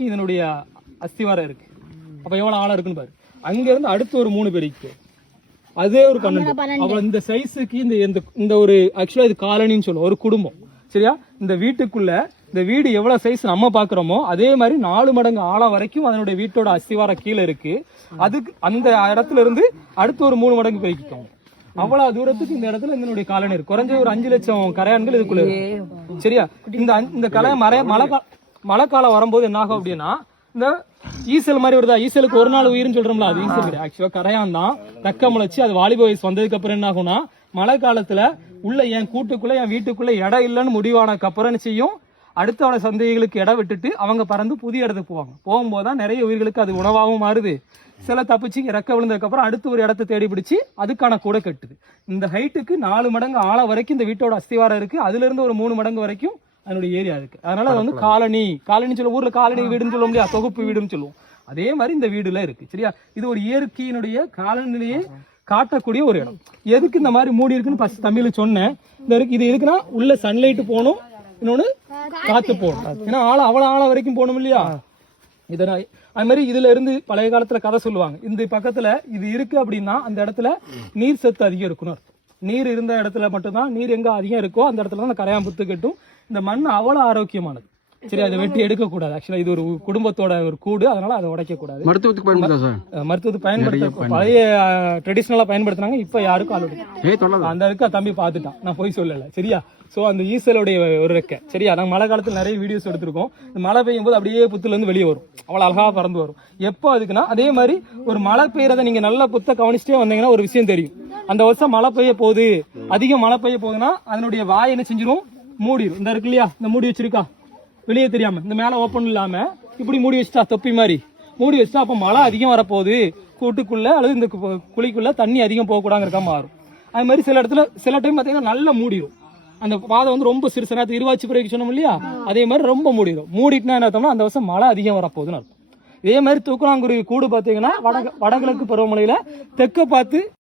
வரைக்கும் இதனுடைய அஸ்திவாரம் இருக்கு. அப்ப எவ்வளவு ஆழம் இருக்குன்னு பாரு. அங்க இருந்து அடுத்து ஒரு 3 பெருக்கி அதே ஒரு 12. அவ்வளவு இந்த சைஸுக்கு இந்த ஒரு ஆக்சுவலா இது காலனின்னு சொல்லுவோம், ஒரு குடும்பம். சரியா? இந்த வீட்டுக்குள்ள இந்த வீடு எவ்வளவு சைஸ் நம்ம பாக்குறோமோ அதே மாதிரி 4 மடங்கு ஆழம் வரைக்கும் அதனுடைய வீட்டோட அஸ்திவாரம் கீழே இருக்கு. அதுக்கு அந்த இடத்துல இருந்து அடுத்து ஒரு 3 மடங்கு பெருக்கிக்கோங்க. அவ்வளவு தூரத்துக்கு இந்த இடத்துல இதனுடைய காலனி இருக்கு. குறைஞ்ச ஒரு 5 லட்சம் கரையான்கள் இதுக்குள்ள இருக்கு. சரியா? இந்த கலை மழை காலம் வரும்போது என்ன ஆகும் அப்படின்னா, இந்த ஈசல் மாதிரி வருதா, ஈசலுக்கு ஒரு நாள் உயிர்னு சொல்றோம்ல, அது ஈசல் கிடையாது. ஆக்சுவலா கரையான் தான் தக்க முளைச்சு அது வாலிப வயசு வந்ததுக்கு அப்புறம் என்ன ஆகும்னா, மழை காலத்துல உள்ள என் கூட்டுக்குள்ள என் வீட்டுக்குள்ள இடம் இல்லைன்னு முடிவானதுக்கு அப்புறம் என்ன செய்யும், அடுத்த சந்தைகளுக்கு இடம் விட்டுட்டு அவங்க பறந்து புதிய இடத்துக்கு போவாங்க. போகும்போதுதான் நிறைய உயிர்களுக்கு அது உணவாகவும் மாறுது. சில தப்பிச்சு இறக்க விழுந்ததுக்கு அப்புறம் அடுத்து ஒரு இடத்த தேடி பிடிச்சி அதுக்கான கூட கட்டுது. இந்த ஹைட்டுக்கு 4 மடங்கு ஆழம் வரைக்கும் இந்த வீட்டோட அஸ்திவாரம் இருக்கு. அதுல இருந்து ஒரு 3 மடங்கு வரைக்கும் அதனுடைய ஏரியா இருக்கு. அதனால அது வந்து காலனி சொல்ல, ஊர்ல காலனி வீடுன்னு சொல்ல முடியாது, தொகுப்பு வீடுன்னு சொல்லுவோம். அதே மாதிரி இந்த வீடுல இருக்கு. சரியா? இது ஒரு இயற்கையினுடைய காலநிலையை காட்டக்கூடிய ஒரு இடம். எதுக்கு இந்த மாதிரி மூடி இருக்குன்னு ஃபர்ஸ்ட் தமிழ்ல சொன்னேன். இது இருக்குன்னா உள்ள சன்லைட் போகணும், இன்னொன்னு காத்து போகணும். ஏன்னா அவ்வளவு ஆழம் வரைக்கும் போகணும் இல்லையா? இதனால் அது மாதிரி இதுல இருந்து பழைய காலத்துல கதை சொல்லுவாங்க. இந்த பக்கத்துல இது இருக்கு அப்படின்னா அந்த இடத்துல நீர் சத்து அதிகம் இருக்கணும். நீர் இருந்த இடத்துல மட்டும்தான், நீர் எங்க அதிகம் இருக்கோ அந்த இடத்துல தான் கரையான் புத்து கட்டும். இந்த மண் அவ்வளவு ஆரோக்கியமானது. சரி, அதை வெட்டி எடுக்க கூடாது. ஆக்சுவலா இது ஒரு குடும்பத்தோட ஒரு கூடு, அதனால அதை உடைக்க கூடாது. மருத்துவத்துக்கு பயன்படுத்த பழைய ட்ரெடிஷனலா பயன்படுத்தினாங்க. இப்ப யாருக்கும் அந்த இருக்க தம்பி பாத்துட்டான், நான் போய் சொல்லல. சரியா? சோ அந்த ஈசலுடைய ஒரு ரெக்கை. சரியா? நாங்க மழை காலத்துல நிறைய வீடியோஸ் எடுத்திருக்கோம். மழை பெய்யும் போது அப்படியே புத்துல இருந்து வெளியே வரும், அவ்வளவு அழகா பறந்து வரும். எப்போ அதுக்குன்னா, அதே மாதிரி ஒரு மழை பெய்யறத நீங்க நல்ல புத்த கவனிச்சுட்டே வந்தீங்கன்னா ஒரு விஷயம் தெரியும். அந்த வருஷம் மழை பெய்ய போகுது, அதிகம் மழை பெய்ய போகுதுன்னா அதனுடைய வாய் என்ன செஞ்சிடும், மூடிடும். இந்த இருக்கு இல்லையா, இந்த மூடி வச்சிருக்கா வெளியே தெரியாம, இந்த மேல ஓப்பன் இல்லாம இப்படி மூடி வச்சுட்டா, தொப்பி மாதிரி மூடி வச்சுட்டா, அப்ப மழை அதிகம் வரப்போகுது, கூட்டுக்குள்ள அல்லது இந்த குழிக்குள்ள தண்ணி அதிகம் போகக்கூடாதுக்கா மாறும். அது மாதிரி சில இடத்துல சில டைம் பாத்தீங்கன்னா நல்லா மூடிடும். அந்த பாதை வந்து ரொம்ப சிறுசு நேரத்துக்கு இருவாச்சி பிறகு சொன்னோம் இல்லையா, அதே மாதிரி ரொம்ப மூடிடும். மூடிட்டுனா என்ன அர்த்தம்னா அந்த வருஷம் மழை அதிகம் வரப்போகுதுன்னு அர்த்தம். இதே மாதிரி தூக்கணாங்குருவி கூடு பாத்தீங்கன்னா வடகிழக்கு பருவமழையில தெற்க பார்த்து